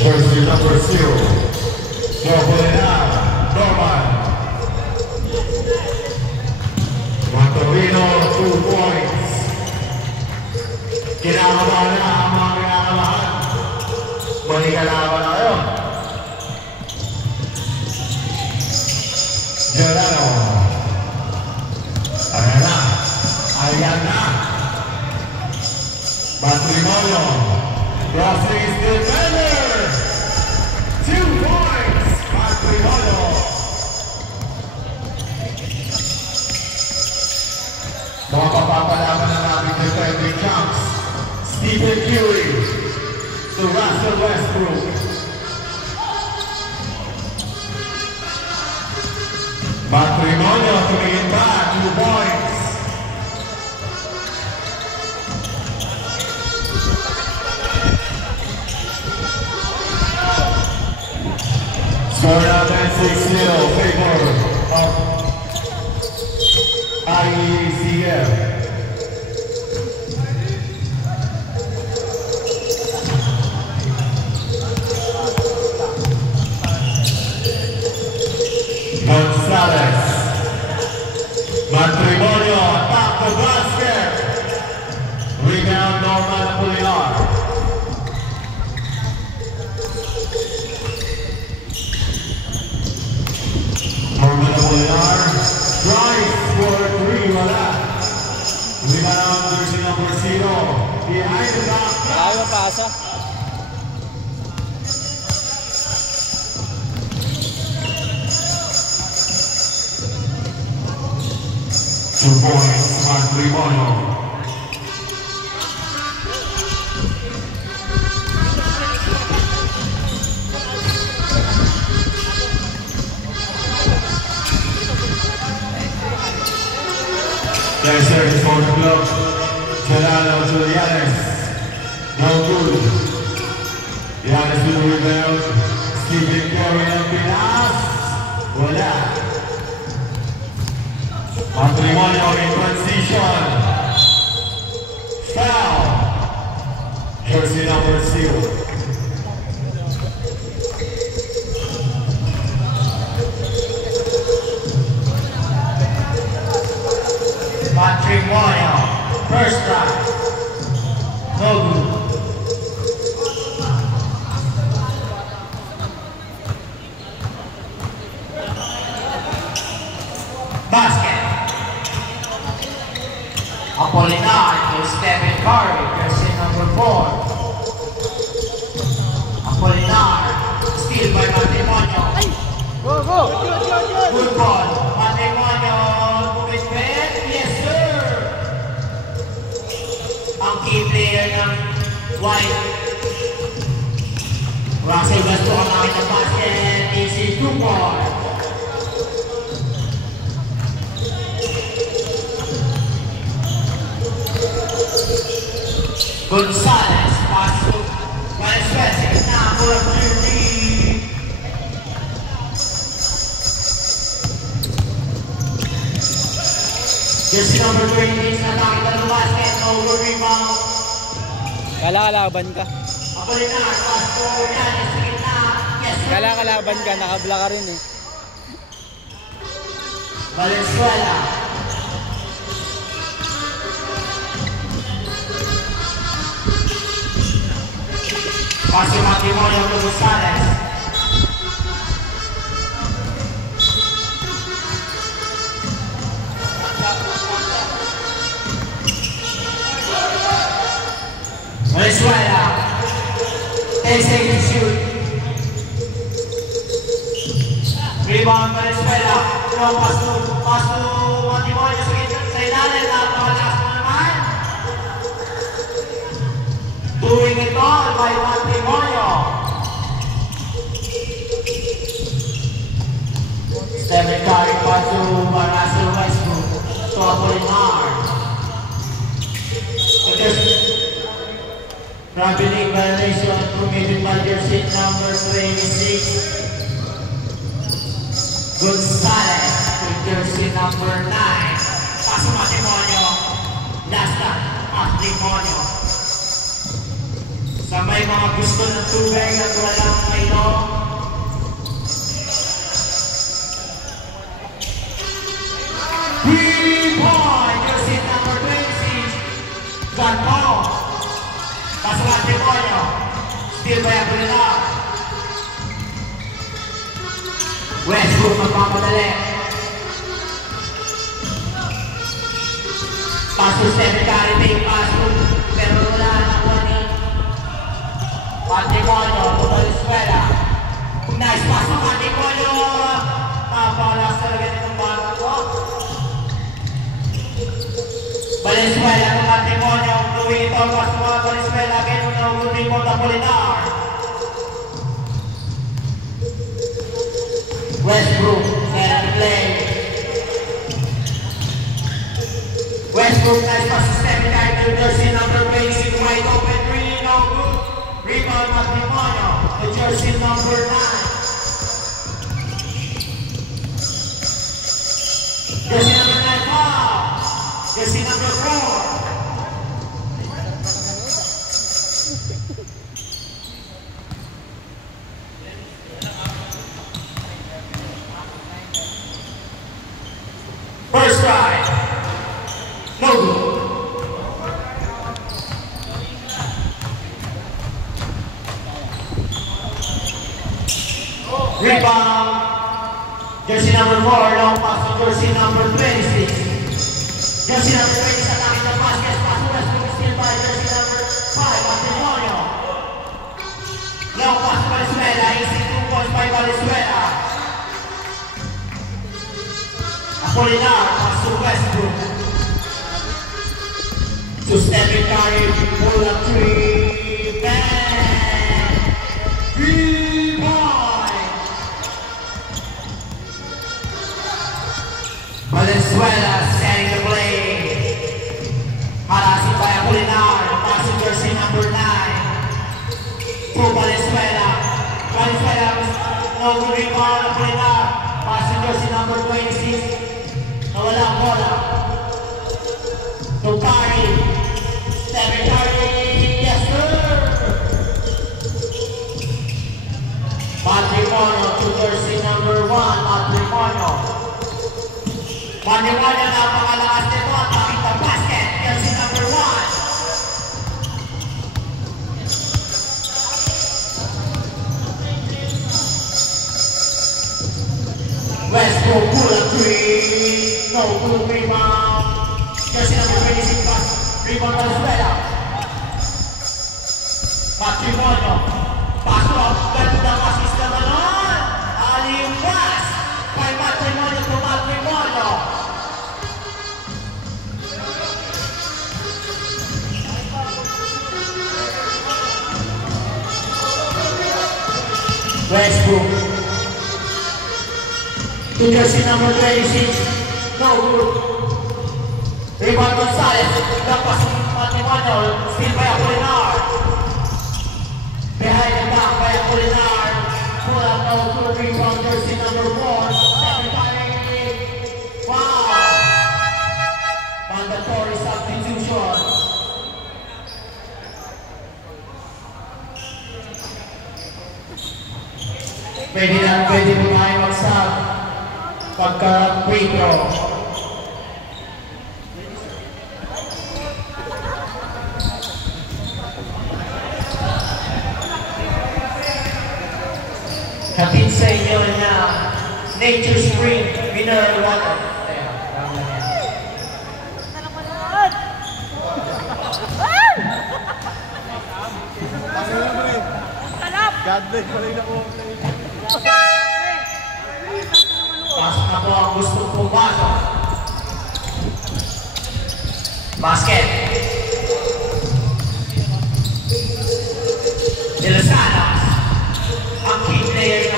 Jersey number 0. Norman. Matorino, 2 points. Kinakabahan na ang mga kinakabahan. Balik kalaban na kayo. Gerano. Ayan na. Matrimonio. Crossing defender. 2 points. Matrimonio. Mga papapalaban na namin defending champs. Stephen Curry. To Russell Westbrook. Matrimonio tumingin ba? 2 points. Score now 10-6-0 favor of IECF. Gonzalez. Matrimonio attack the basket. Rebound Norman Apolinar. Norman Apolinar drives for 3. Wala. Rebound jersey number 0. Behind the back. Ayaw pasa. Two points, Matrimonio. There's service for the club. Gerano Julianes. No good. Giannis with the rebound. Stephen Curry ang pinas. Wala. Matrimonio in transition. Foul. Jersey number 0. Matrimonio. First strike. No good. Basket. Apolinar to Stephen Curry, jersey number 4. Apolinar, steal by Matrimonio. Go, go! Good ball. Matrimonio, moving back. Yes, sir! Ang key player ng White. Russell Westbrook ang nakita basket. Easy 2 points. Gonzalez, pass to Venezuela, number 30. Jersey number 20 is nakakita ng basket, no rebound. Kalaban ka. Apolinar, pass to Giannis sa gitna. Yes, sir. Kalaban ka, nakabla ka rin eh. Venezuela. Pase Matrimonio to Gonzalez. Venezuela. Takes to shoot. Rebound Venezuela. No, pass to Matrimonio sa ilalim. Napakalakas mo naman. Doing it all by Matrimonio. Stephen Curry pa to Russell Westbrook. To Apolinar. Traveling violation committed by jersey number 26. Gonzalez with jersey number 9. Paso Matrimonio. Last time, Matrimonio. may mga gusto ng tubig at walang inom. Three-point, jersey number 26, John Paul. Kaso matrimonyo, still by Apolina. Westbrook magpapadali. Pass to Stephen Curry, take pass to, pero wala nakuha ni Matrimonyo, Valenzuela. Nice pass to Matrimonyo. Napalas talaga nitong bata ko. Valenzuela to Matrimonyo, gawin ito, pass to Valenzuela, again to Raymond Apolinar. Westbrook, set the play. Westbrook, nice pass to Stephen Curry, jersey number 26, wide open three, no good. Rebound Matrimonyo, the jersey number 9. Jersey number 9 foul. Jersey number 4. First strike. No good. Rebound. Jersey number 4, long pass to jersey number 26. Jersey number 20 attacking the basket. Pass to Westbrook, still by jersey number 5, Matrimonyo. Long pass to Valenzuela, easy 2 points by Valenzuela. Apolinar, pass to Westbrook. To Stephen Curry, pull up 3, bang! 3-point! Valenzuela setting the play. Harassing by Apolinar, passing jersey number 9. To Valenzuela. Valenzuela, no good rebound. Apolinar, passing jersey number 26. Nawala ang bola. To Curry. Stephen Curry, yes sir! Matrimonyo to jersey number 1, Matrimonyo. Matrimonyo, napakalakas nito at taking the basket, jersey number 1. Westbrook, pull up 3, no good rebound. Jersey number 26 pass, rebound Valenzuela. Matrimonyo, pass off, ganda assist naman nun. Aling pass by Matrimonyo to Matrimonyo. Westbrook to jersey number 26, no good. Rebound Gonzalez, lampas Matrimonyo, still by Apolinar. Behind the back by Apolinar, pull up no good rebound, jersey number 4, Stephen Curry. Wow! Mandatory substitution. Pwede mo tayo mag-sub pagka free throw. Hatid sa inyo na Nature Spring Mineral Water. God bless, malay na po. Pasok na po ang gustong pumasok. Basket. De Los Santos, ang key player